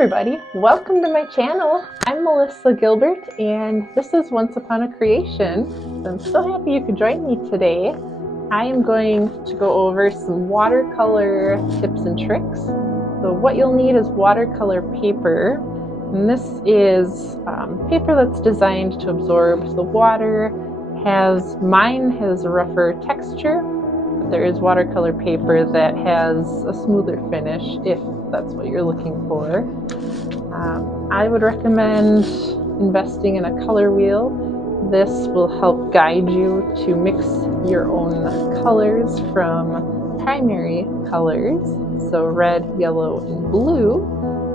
everybody, welcome to my channel. I'm Melissa Gilbert and this is Once Upon a Creation. I'm so happy you could join me today. I am going to go over some watercolor tips and tricks. So what you'll need is watercolor paper, and this is paper that's designed to absorb the water. Mine has a rougher texture. There is watercolor paper that has a smoother finish if that's what you're looking for. I would recommend investing in a color wheel. This will help guide you to mix your own colors from primary colors, so red, yellow, and blue.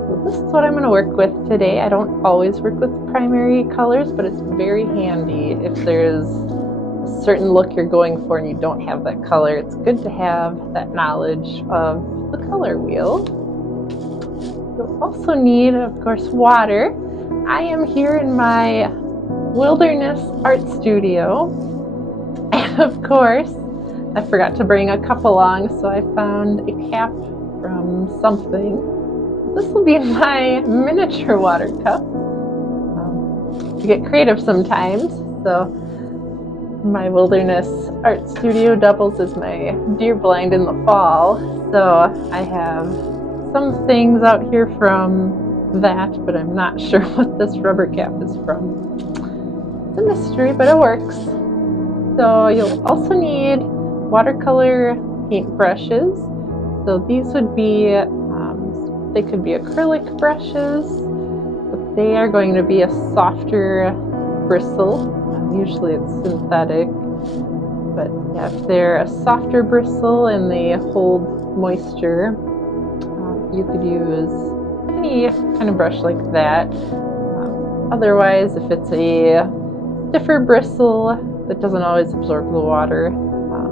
So this is what I'm going to work with today. I don't always work with primary colors, but it's very handy if there's a certain look you're going for and you don't have that color. It's good to have that knowledge of the color wheel. You'll also need, of course, water. I am here in my wilderness art studio, and of course I forgot to bring a cup along, so I found a cap from something. This will be my miniature water cup. You get creative sometimes, so my wilderness art studio doubles as my deer blind in the fall. So I have some things out here from that, but I'm not sure what this rubber cap is from. It's a mystery, but it works. So you'll also need watercolor paint brushes. So these would be, they could be acrylic brushes, but they are going to be a softer bristle. Usually it's synthetic, but yeah, if they're a softer bristle and they hold moisture, you could use any kind of brush like that. Otherwise, if it's a stiffer bristle that doesn't always absorb the water,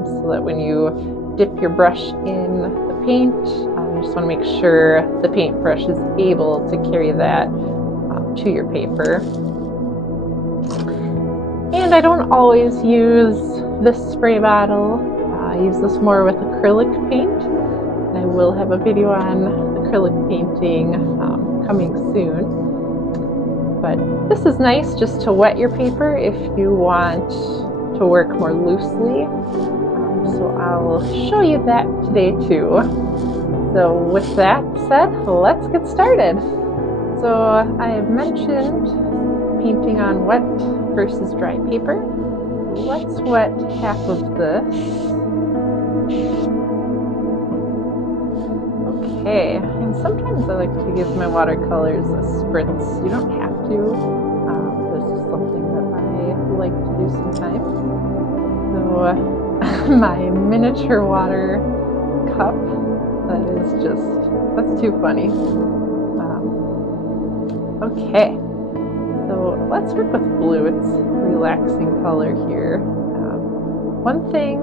so that when you dip your brush in the paint, you just want to make sure the paintbrush is able to carry that to your paper. And I don't always use this spray bottle. I use this more with acrylic paint. And I will have a video on acrylic painting coming soon. But this is nice just to wet your paper if you want to work more loosely. So I'll show you that today too. So with that said, let's get started. So I have mentioned painting on wet versus dry paper. Let's wet half of this. Okay, and sometimes I like to give my watercolors a spritz. You don't have to. This is something that I like to do sometimes. So my miniature water cup, that's too funny. Okay. So let's work with blue. It's a relaxing color here. One thing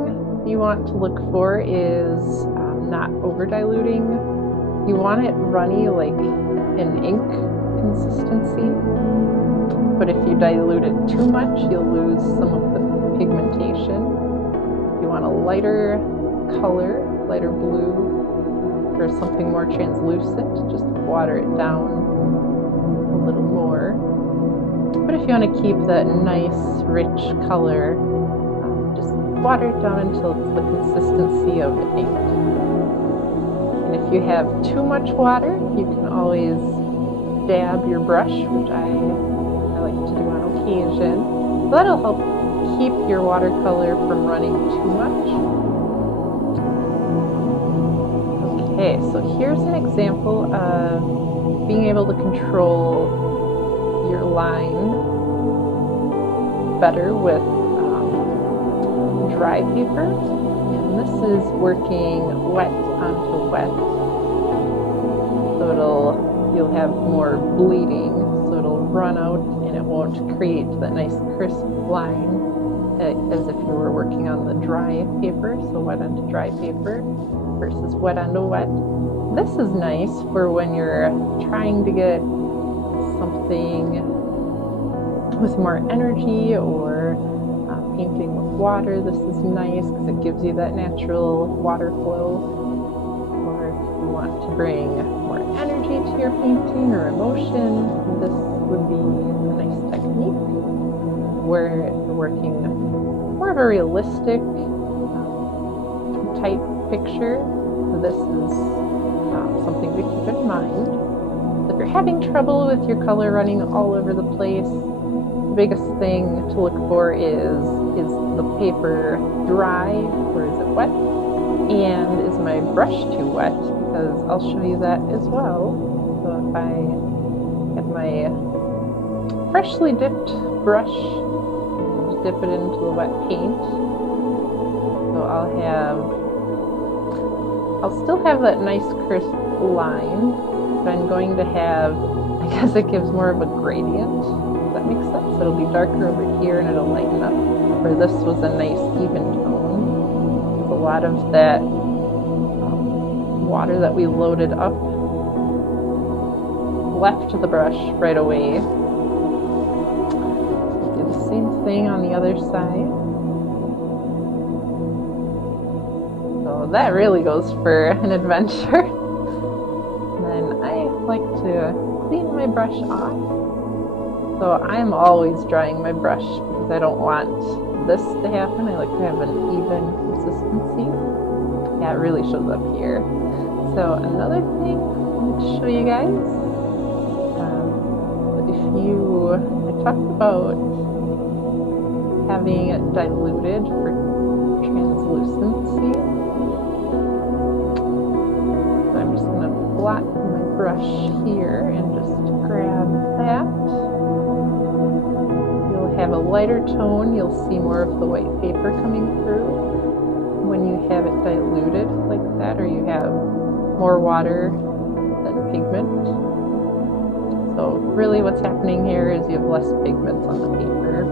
you want to look for is not over diluting. You want it runny, like an ink consistency. But if you dilute it too much, you'll lose some of the pigmentation. If you want a lighter color, lighter blue, or something more translucent, just water it down a little more. But if you want to keep that nice, rich color, just water it down until it's the consistency of ink. And if you have too much water, you can always dab your brush, which I like to do on occasion. So that'll help keep your watercolor from running too much. Okay, so here's an example of being able to control your line better with dry paper, and this is working wet onto wet, so you'll have more bleeding, so it'll run out and it won't create that nice crisp line as if you were working on the dry paper, so wet onto dry paper versus wet onto wet. This is nice for when you're trying to get something with more energy or painting with water. This is nice because it gives you that natural water flow. Or if you want to bring more energy to your painting or emotion, this would be a nice technique where you're working more of a realistic type picture. This is something to keep in mind. If you're having trouble with your color running all over the place, the biggest thing to look for is the paper dry or is it wet? And is my brush too wet? Because I'll show you that as well. So if I have my freshly dipped brush, just dip it into the wet paint. So I'll still have that nice crisp line, but I'm going to have, I guess it gives more of a gradient. Does that make sense? It'll be darker over here and it'll lighten up. Where this was a nice even tone. A lot of that water that we loaded up left the brush right away. Do the same thing on the other side. So that really goes for an adventure. And then I like to clean my brush off. So I'm always drying my brush because I don't want this to happen. I like to have an even consistency. Yeah, it really shows up here. So another thing I want to show you guys, I talked about having it diluted for translucency. So I'm just going to flatten my brush here and just grab that. You'll have a lighter tone, you'll see more of the white paper coming through when you have it diluted like that, or you have more water than pigment. So really what's happening here is you have less pigments on the paper.